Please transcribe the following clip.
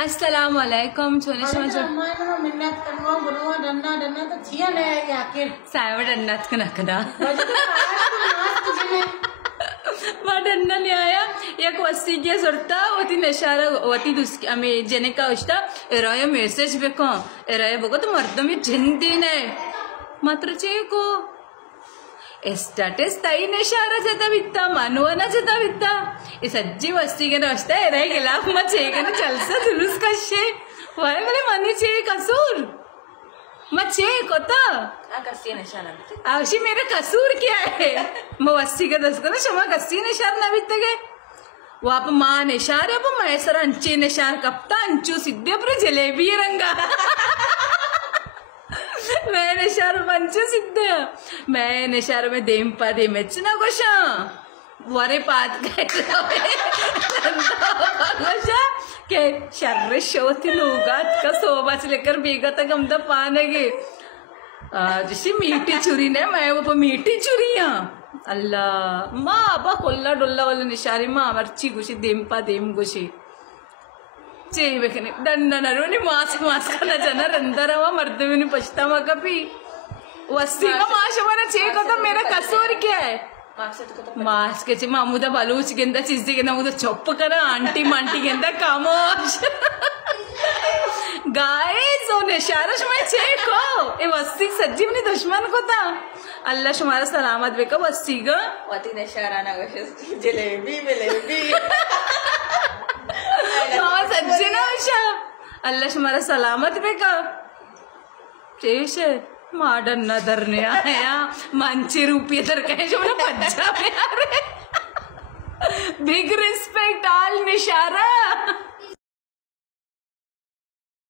अस्सलाम वालेकुम छोले समझो मिन्नत करवा गुरुआ डन्ना डन्ना तो छिया ले आके साइव डन्नत कनकदा डन्ना ले आया एक वस्ती के सुरता वती नशारा वती दुस आम्ही जेने का उष्टा एराय मेसेज बेको एराय बघो तो मर्द मी झिंदी ने मात्र चेको स्टेटस ताई नशारा जता बित्ता मानवाना जता बित्ता इस अज्जी वस्ती के नष्टा एराय गिलाफ मत चेकने चलसा जुलूस कशे वाय वाले मानी चे कसूर मत चेक होता कस्सी नशारा आवशी मेरा कसूर क्या है मैं वस्ती का दस को ना शमा कस्सी नशार ना बित्ते गए वाप माँ नशार अब मैं सर अंची नशार कप्ता अंचू सिद्धे पर जलेबी रंगा मैं नशार पंचू सिद्धे मैं नशार में देम पा दे में चुना गोशा वारे पात गए गोशा के शर्र शोती लोगात का सोबाच लेकर बेगा तक हम द पाने गे जैसी मीठी चुरी ने मैं वो मीठी चुरियां अल्लाह माँ अबा कोल्ला डोल्ला वाले निशारी माँ मर्ची गुशी देमपा देम गुशी चेही बेकने डंडा नरोनी मास्क मास्क ना जना रंदरवा मर्द में नहीं पछता माँ कभी वस्ती का माश हमारा चेक होता मेरा कसूर क्या है मास्क के चे मामूदा बालूच गेंदा चीज़ के ना मुझे चौप करा आंटी मांटी गेंदा कामोश गाइस वो निशारश में चेक हो ये वस्ती सज्जी में दुश्मन को था अल्लाह शुमारा सलामत बेका वस्ती का वती नशारा ना गोश जलेबी जलेबी मामा सज्जी ना उषा अल्लाह शुमारा सलामत बेका चेश है मॉडर्न ना धरने आया मांची रुपये धर कहे जो मैं पंजाब में आ रहे बिग रिस्पेक्ट ऑल निशारा